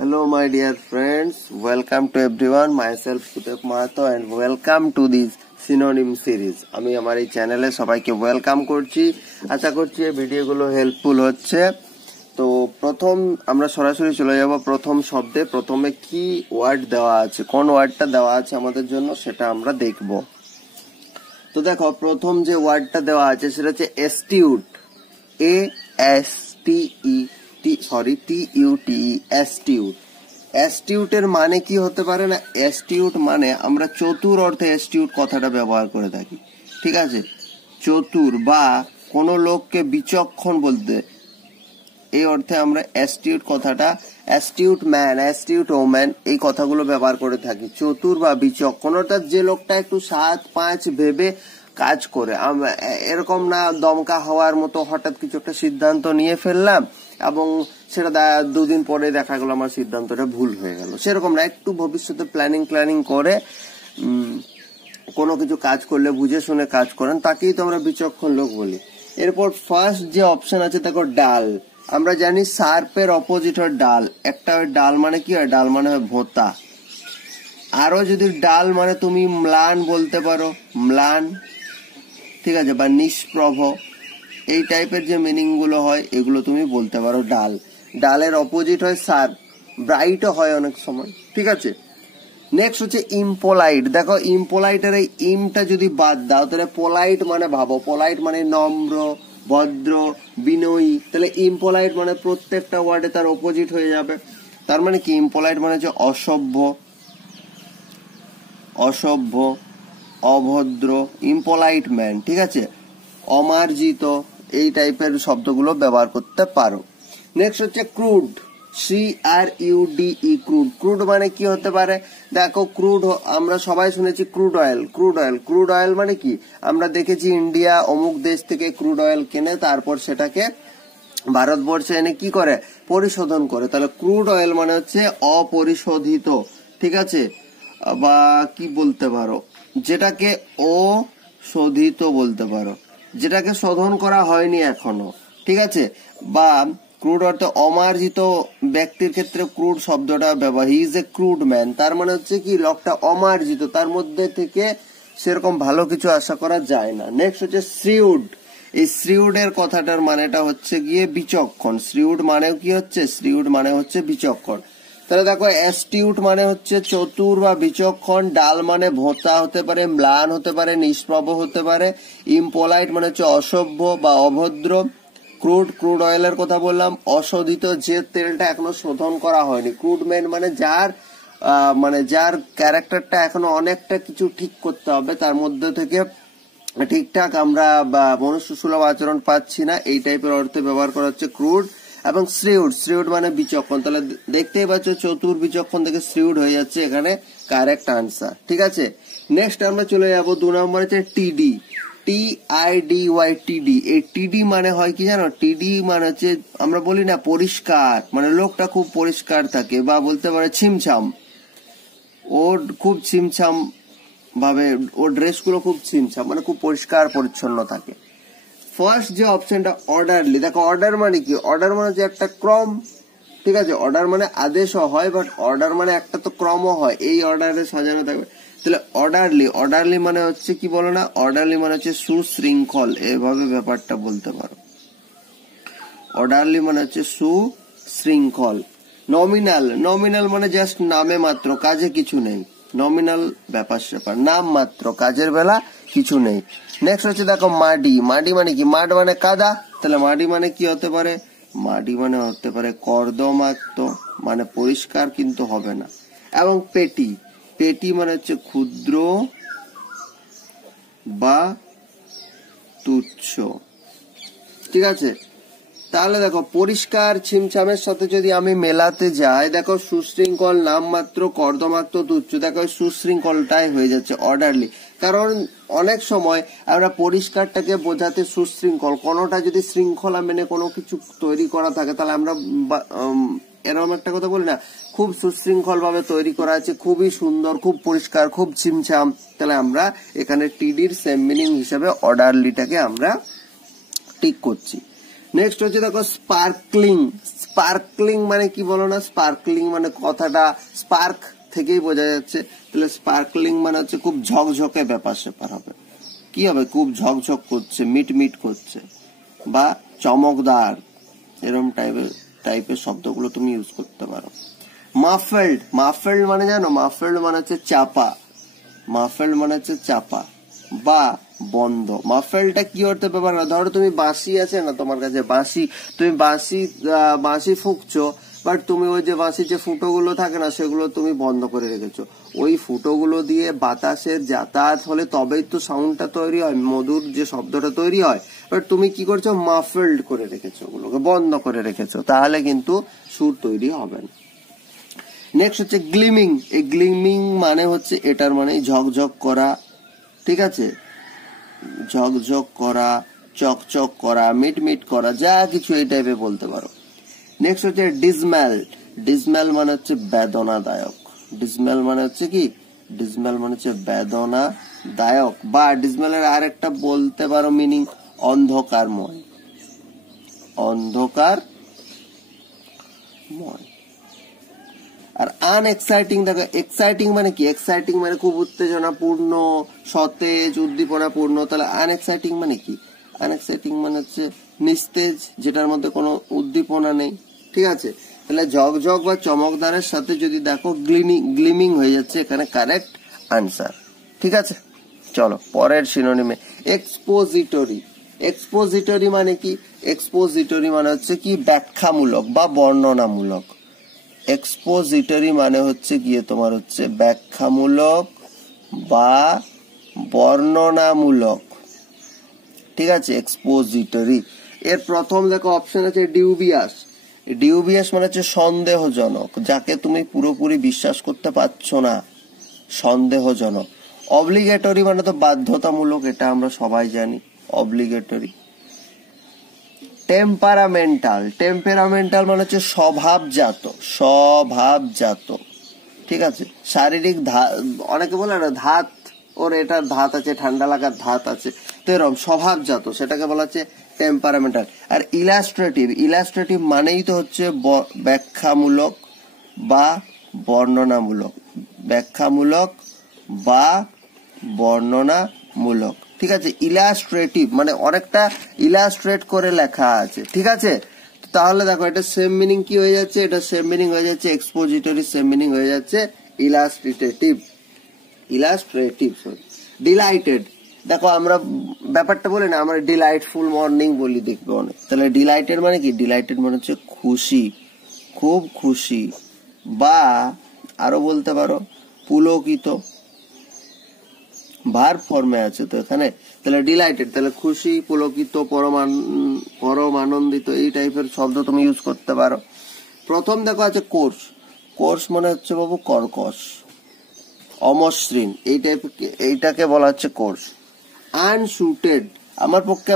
Hello my dear friends, welcome to everyone, myself Sutek Mahato and welcome to this synonym series. আমি আমার এই চ্যানেলে সবাইকে welcome করছি। আশা করছি এই ভিডিওগুলো হেল্পফুল হচ্ছে। তো প্রথম আমরা সরাসরি চলে যাব প্রথম শব্দে। প্রথমে কি ওয়ার্ড দেওয়া আছে, কোন ওয়ার্ডটা দেওয়া আছে আমাদের জন্য সেটা আমরা দেখব। তো দেখো প্রথম যে ওয়ার্ডটা দেওয়া আছে সেটা হচ্ছে অ্যাস্টিউট, অ্যাস্টিউট। অ্যাস্টিউটের মানে কি হতে পারে না, অ্যাস্টিউট মানে আমরা চতুর অর্থে অ্যাস্টিউট কথাটা ব্যবহার করে থাকি। ঠিক আছে, চতুর বা কোনো লোককে বিচক্ষণ বলতে, এই অর্থে আমরা অ্যাস্টিউট কথাটা, অ্যাস্টিউট ম্যান, অ্যাস্টিউট ওম্যান এই কথাগুলো ব্যবহার করে থাকি। চতুর বা বিচক্ষণ অর্থাৎ যে লোকটা একটু 7-5 ভেবে কাজ করে, এরকম না দমকা হওয়ার মতো হঠাৎ কিছু একটা সিদ্ধান্ত নিয়ে ফেললাম এবং সেটা 2 দিন পরে দেখা গেল আমার সিদ্ধান্তটা ভুল হয়ে গেল, সেরকম না। একটু ভবিষ্যতে প্ল্যানিং করে কোনো কিছু কাজ করলে বুঝে শুনে কাজ করেন, তাকেই তো আমরা বিচক্ষণ লোক বলি। এরপর ফার্স্ট যে অপশন আছে দেখো ডাল। আমরা জানি সার্পের অপোজিট হয় ডাল। একটা ডাল মানে কি হয়, ডাল মানে হয় ভোঁতা। আরো যদি ডাল মানে তুমি ম্লান বলতে পারো, ম্লান, ঠিক আছে, বা নিষ্প্রভ, এই টাইপের যে মিনিং গুলো হয় এগুলো তুমি বলতে পারো ডাল। ডালের অপোজিট হয় সার্প, ব্রাইটও হয় অনেক সময়। ঠিক আছে, নেক্সট হচ্ছে ইমপোলাইট। দেখো ইমপোলাইটের এই ইমটা যদি বাদ দাও তাহলে পোলাইট মানে ভাবো, পোলাইট মানে নম্র, ভদ্র, বিনয়ী। তাহলে ইমপোলাইট মানে প্রত্যেকটা ওয়ার্ডে তার অপোজিট হয়ে যাবে। তার মানে কি, ইমপোলাইট মানে হচ্ছে অসভ্য, অভদ্র, ইমপোলাইট ম্যান। ঠিক আছে, অমার্জিত, এই টাইপের শব্দগুলো ব্যবহার করতে পারো। নেক্সট হচ্ছে ক্রুড, CRUDE, ক্রুড। ক্রুড মানে কি হতে পারে, দেখো ক্রুড আমরা সবাই শুনেছি ক্রুড অয়েল। ক্রুড অয়েল মানে কি, আমরা দেখেছি ইন্ডিয়া অমুক দেশ থেকে ক্রুড অয়েল কেনে, তারপর সেটাকে ভারতবর্ষে এনে কি করে, পরিশোধন করে। তাহলে ক্রুড অয়েল মানে হচ্ছে অপরিশোধিত। ঠিক আছে, বা কি বলতে পারো, যেটাকে অশোধিত বলতে পারো, যেটাকে শোধন করা হয়নি এখনো। ঠিক আছে, বা ক্রুড অর্থে অমার্জিত ব্যক্তির ক্ষেত্রে ক্রুড শব্দটা ব্যবহার, he is a crude man. তার মানে হচ্ছে কি, লোকটা অমার্জিত, তার মধ্যে থেকে সেরকম ভালো কিছু আশা করা যায় না। নেক্সট হচ্ছে শ্রিউড। এই শ্রিউড এর কথাটার মানেটা হচ্ছে গিয়ে বিচক্ষণ। শ্রিউড মানেও কি হচ্ছে, শ্রিউড মানে হচ্ছে বিচক্ষণ। তাহলে দেখো অ্যাস্টিউট মানে হচ্ছে চতুর বা বিচক্ষণ, ডাল মানে ভোঁতা হতে পারে, ম্লান হতে পারে, নিষ্প্রভ হতে পারে, ইমপোলাইট মানে হচ্ছে অসভ্য বা অভদ্র, ক্রুড অয়েলের কথা বললাম, অশোধিত, যে তেলটা এখনো শোধন করা হয়নি। ক্রুড ম্যান মানে যার ক্যারেক্টারটা এখনো অনেকটা কিছু ঠিক করতে হবে, তার মধ্যে থেকে ঠিকঠাক আমরা মনুষ্য সুলভ আচরণ পাচ্ছি না, এই টাইপের অর্থে ব্যবহার করা হচ্ছে ক্রুড। এবং শ্রিউড মানে বিচক্ষণ। তাহলে দেখতেই পাচ্ছ চতুর বিচক্ষণ থেকে শ্রিউড হয়ে যাচ্ছে এখানে কারেক্ট আনসার। ঠিক আছে, নেক্সট আমরা চলে যাবো 2 নম্বর হচ্ছে TIDY, TIDY। এই টিডি মানে হয় কি জানো, টিডি মানে হচ্ছে আমরা বলি না পরিষ্কার, মানে লোকটা খুব পরিষ্কার থাকে, বা বলতে পারে ছিমছাম, ওর খুব ছিমছাম ভাবে, ওর ড্রেসগুলো খুব ছিমছাম, মানে খুব পরিষ্কার পরিচ্ছন্ন থাকে। ফার্স্ট যে অপশনটা অর্ডারলি, দেখো অর্ডার মানে কি, অর্ডার মানে হচ্ছে একটা ক্রম। ঠিক আছে, অর্ডার মানে আদেশও হয়, বাট অর্ডার মানে একটা তো ক্রমও হয়, এই অর্ডারে সাজানো থাকবে। তাহলে অর্ডারলি মানে হচ্ছে কি বলো না, অর্ডারলি মানে হচ্ছে সুশৃঙ্খল, এভাবে ব্যাপারটা বলতে পারো। অর্ডারলি মানে হচ্ছে সুশৃঙ্খল। নমিনাল মানে জাস্ট নামে মাত্র, কাজে কিছু নেই। নমিনাল ব্যাপার স্যাপার, নাম মাত্র, কাজের বেলা কিছু নেই। নেক্সট হচ্ছে দেখো মাটি মানে কি, মাড মানে কাদা। তাহলে মাটি মানে কি হতে পারে, মাটি মানে হতে পারে কর্দমাক্ত, মানে পরিষ্কার কিন্তু হবে না। এবং পেটি মানে হচ্ছে ক্ষুদ্র বা তুচ্ছ। ঠিক আছে, তাহলে দেখো পরিষ্কার ছিমছামের সাথে যদি আমি মেলাতে যাই, দেখো সুশৃঙ্খল, নামমাত্র, কর্দমাক্ত, তুচ্ছ, দেখো সুশৃঙ্খলটাই হয়ে যাচ্ছে অর্ডারলি। কারণ অনেক সময় আমরা পরিষ্কারটাকে বোঝাতে সুশৃঙ্খল, কোনোটা যদি শৃঙ্খলা মেনে কোনো কিছু তৈরি করা থাকে তাহলে আমরা এরকম একটা কথা বলি না, খুব সুশৃঙ্খল ভাবে তৈরি করা আছে, খুবই সুন্দর, খুব পরিষ্কার, খুব ছিমছাম। তাহলে আমরা এখানে টিডির সেম মিনিং হিসেবে অর্ডারলিটাকে আমরা টিক করছি। নেক্সট হচ্ছে দেখো স্পার্কলিং। স্পার্কলিং মানে কি বলো না? স্পার্কলিং মানে কথাটা স্পার্ক থেকেই বোঝা যাচ্ছে, তাহলে স্পার্কলিং মানে হচ্ছে খুব ঝকঝকে ব্যাপার স্যাপার হবে। কি হবে? খুব ঝকঝক করছে, মিটমিট করছে, বা চমকদার, এরকম টাইপের শব্দগুলো তুমি ইউজ করতে পারো। মাফেল্ড। মাফেল্ড মানে জানো? মাফেল্ড মানে হচ্ছে চাপা। মাফেল্ড মানে হচ্ছে চাপা বা বন্ধ। মাফেলটা কি অর্থে ব্যবহার করে? ধরো তুমি বাঁশি আছে না তোমার কাছে, বাঁশি, তুমি বাঁশি ফুঁকছো, বাট তুমি ওই যে বাঁশির যে ফুটোগুলো থাকে না সেগুলো তুমি বন্ধ করে রেখেছো। ওই ফুটোগুলো দিয়ে বাতাসের যাতায়াত হলে তবেই তো সাউন্ডটা তৈরি হয়, মধুর যে শব্দটা তৈরি হয়। বাট তুমি কি করছো? মাফেল্ড করে রেখেছো, ওগুলোকে বন্ধ করে রেখেছো, তাহলে কিন্তু সুর তৈরি হবে না। নেক্সট হচ্ছে গ্লিমিং। এই গ্লিমিং মানে হচ্ছে এটার মানে ঝকঝক করা, ঠিক আছে, ঝকঝক করা, চকচক করা, মিটমিট করা, যা কিছু এই টাইপে বলতে পারো। নেক্সট হচ্ছে ডিসমেল। ডিসমেল মানে হচ্ছে বেদনাদায়ক। ডিসমেল মানে হচ্ছে কি? ডিসমেল মানে হচ্ছে বেদনাদায়ক, বা ডিসমেলের আর একটা বলতে পারো মিনিং অন্ধকারময়। অন্ধকারময়। আর আনএক্সাইটিং দেখো, এক্সাইটিং মানে কি? এক্সাইটিং মানে খুব উত্তেজনাপূর্ণ, সতেজ, উদ্দীপনাপূর্ণ। তাহলে আনএক্সাইটিং মানে কি? আনএক্সাইটিং মানে হচ্ছে নিস্তেজ, যেটার মধ্যে কোনো উদ্দীপনা নেই, ঠিক আছে। তাহলে ঝকঝক বা চমকদারের সাথে যদি দেখো গ্লিমিং হয়ে যাচ্ছে এখানে কারেক্ট আনসার, ঠিক আছে। চলো পরের সিনোনিমে, এক্সপোজিটরি। এক্সপোজিটরি মানে কি? এক্সপোজিটরি মানে হচ্ছে কি? ব্যাখ্যামূলক বা বর্ণনামূলক। এক্সপোজিটরি মানে হচ্ছে গিয়ে তোমার হচ্ছে ব্যাখ্যামূলক বা বর্ণনামূলক, ঠিক আছে, এক্সপোজিটরি। এর প্রথম দেখো অপশন আছে ডিউবিয়াস। ডিউবিয়াস মানে হচ্ছে সন্দেহজনক, যাকে তুমি পুরোপুরি বিশ্বাস করতে পারছো না, সন্দেহজনক। অব্লিগেটরি মানে তো বাধ্যতামূলক, এটা আমরা সবাই জানি, অব্লিগেটরি। টেম্পারামেন্টাল। টেম্পারামেন্টাল মানে হচ্ছে স্বভাবজাত, স্বভাবজাত, ঠিক আছে। শারীরিক অনেকে বলে না ধাত, ওর এটার ধাত আছে, ঠান্ডা লাগার ধাত আছে, তো এরকম স্বভাবজাত, সেটাকে বলা হচ্ছে টেম্পারামেন্টাল। আর ইলাস্ট্রেটিভ। ইলাস্ট্রেটিভ মানেই তো হচ্ছে ব্যাখ্যামূলক বা বর্ণনামূলক, ব্যাখ্যামূলক বা বর্ণনামূলক, ঠিক আছে। ইলাস্ট্রেটিভ মানে অনেকটা ইলাস্ট্রেট করে লেখা আছে, ঠিক আছে। তাহলে দেখো এটা সেম মিনিং কি হয়ে যাচ্ছে? এটা সেম মিনিং হয়ে যাচ্ছে এক্সপোজিটরি, সেম মিনিং হয়ে যাচ্ছে ইলাস্ট্রেটিভ। ইলাস্ট্রেটিভ সরি। ডিলাইটেড। দেখো আমরা ব্যাপারটা বলি না, আমরা ডিলাইটফুল মর্নিং বলি, দেখবে অনেক। তাহলে ডিলাইটেড মানে কি? ডিলাইটেড মানে হচ্ছে খুশি, খুব খুশি, বা আরো বলতে পারো পুলকিত, ভার্ব ফর্মে আছে তো এখানে। তাহলে ডিলাইটেড, তাহলে খুশি, পুলকিত, পরম আনন্দিত, এই টাইপের শব্দ তুমি ইউজ করতে পারো। প্রথম দেখো আছে কোর্স। কোর্স মানে হচ্ছে বাবু কর্কশ, অমসৃণ, এই টাইপের, এইটাকে বলা হচ্ছে কোর্স। আনশুটেড, আমার পক্ষে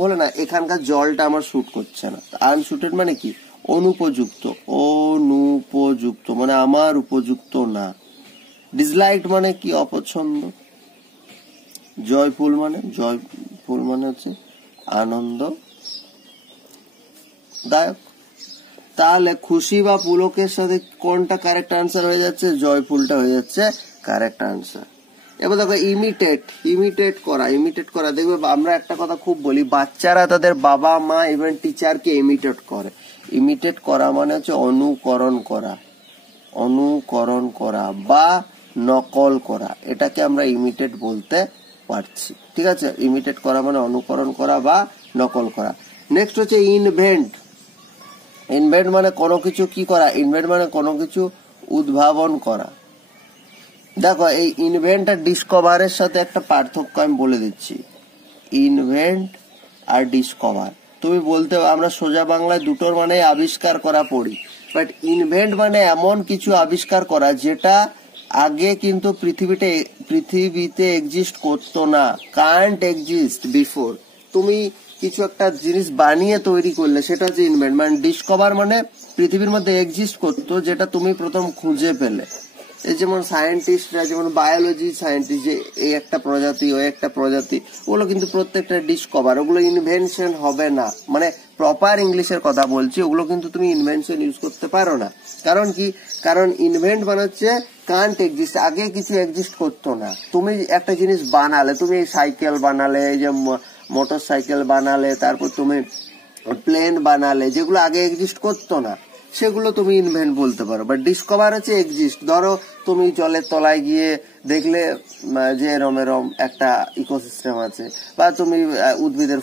বলে না এখানকার জলটা আমার শুট করছে না। আনশুটেড মানে কি? অনুপযুক্ত, অনুপযুক্ত মানে আমার উপযুক্ত না। ডিসলাইকড মানে কি? অপছন্দ। জয়ফুল মানে হচ্ছে আনন্দদায়ক। তাহলে খুশি বা পুলকের সাথে কোনটা কারেক্ট আনসার হয়ে যাচ্ছে? জয়ফুলটা হয়ে যাচ্ছে কারেক্ট আনসার। এবার দেখো ইমিটেট। ইমিটেট করা দেখবে আমরা একটা কথা খুব বলি, বাচ্চারা তাদের বাবা মা ইভেন টিচারকে ইমিটেট করে। ইমিটেট করা মানে হচ্ছে অনুকরণ করা বা নকল করা, এটাকে আমরা ইমিটেট বলতে পারছি, ঠিক আছে। ইমিটেট করা মানে অনুকরণ করা বা নকল করা। নেক্সট হচ্ছে ইনভেন্ট। ইনভেন্ট মানে কোনো কিছু কি করা? ইনভেন্ট মানে কোনো কিছু উদ্ভাবন করা। দেখো এই ইনভেন্ট আর ডিসকভারের সাথে একটা পার্থক্য আমি বলে দিচ্ছি। ইনভেন্ট আর ডিসকভার, তুমি বলতে, আমরা সোজা বাংলায় দুটোর মানে আবিষ্কার করা পড়ি, বাট ইনভেন্ট মানে এমন কিছু আবিষ্কার করা যেটা আগে কিন্তু পৃথিবীতে এক্সিস্ট করতো না, কান্ট এক্সিস্ট বিফোর। তুমি কিছু একটা জিনিস বানিয়ে তৈরি করলে সেটা হচ্ছে ইনভেন্ট। মানে ডিসকভার মানে পৃথিবীর মধ্যে এক্সিস্ট করতো, যেটা তুমি প্রথম খুঁজে পেলে। এই যেমন সায়েন্টিস্টরা, যেমন বায়োলজি সায়েন্টিস্ট, যে এই একটা প্রজাতি ওই একটা প্রজাতি, ওগুলো কিন্তু প্রত্যেকটা ডিসকভার, ওগুলো ইনভেনশন হবে না, মানে প্রপার ইংলিশের কথা বলছি, ওগুলো কিন্তু তুমি ইনভেনশন ইউজ করতে পারো না। কারণ কি? কারণ ইনভেন্ট মানে হচ্ছে কান্ট এক্সিস্ট, আগে কিছু এক্সিস্ট করতো না। তুমি একটা জিনিস বানালে, তুমি সাইকেল বানালে, এই যে মোটর সাইকেল বানালে, তারপর তুমি প্লেন বানালে, যেগুলো আগে এক্সিস্ট করতো না সেগুলো তুমি ইনভেন্ট বলতে পারো। বাট ডিসকভার হচ্ছে এক্সিস্ট। ধরো তুমি জলের তলায় গিয়ে দেখলে যে এরম এরম একটা ইকোসিস্টেম আছে, বা তুমি উদ্ভিদের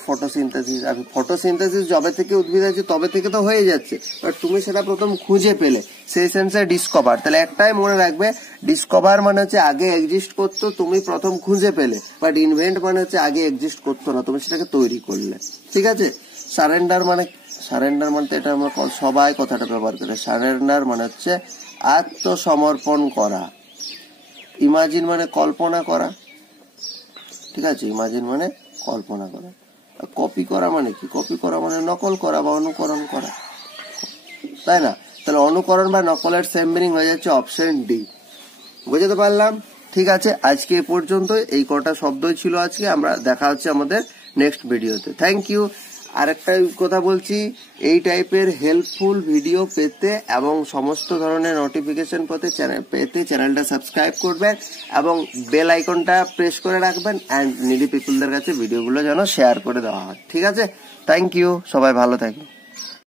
ফটোসিনথেসিস যবে থেকে উদ্ভিদ আছে তবে থেকে তো হয়ে যাচ্ছে, বাট তুমি সেটা প্রথম খুঁজে পেলে, সেই সেন্সে ডিসকভার। তাহলে একটাই মনে রাখবে, ডিসকভার মানে হচ্ছে আগে এক্সিস্ট করতো, তুমি প্রথম খুঁজে পেলে। বাট ইনভেন্ট মানে হচ্ছে আগে এক্সিস্ট করতো না, তুমি সেটাকে তৈরি করলে। ঠিক আছে? সারেন্ডার মানে তো এটা আমরা সবাই কথাটা ব্যবহার করে। সারেন্ডার মানে হচ্ছে আত্মসমর্পণ করা। ইমাজিন মানে কল্পনা করা। ঠিক আছে? ইমাজিন মানে কল্পনা করা। কপি করা মানে কি? কপি করা মানে নকল করা বা অনুকরণ করা, তাই না? তাহলে অনুকরণ বা নকলের সেম মিনিং হয়ে যাচ্ছে অপশন ডি। বুঝতে পারলাম? ঠিক আছে, আজকে এ পর্যন্ত। এই কটা শব্দই ছিল আজকে। আমরা দেখা হচ্ছে আমাদের নেক্সট ভিডিওতে। Thank you. আরেকটা কথা বলছি, এই টাইপের হেল্পফুল ভিডিও পেতে এবং সমস্ত ধরনের নোটিফিকেশন পেতে চ্যানেলটা সাবস্ক্রাইব করবেন এবং বেল আইকনটা প্রেস করে রাখবেন, অ্যান্ড নিডি পিপলদের কাছে ভিডিওগুলো যেন শেয়ার করে দেওয়া হয়। ঠিক আছে? থ্যাংক ইউ, সবাই ভালো থাকবেন।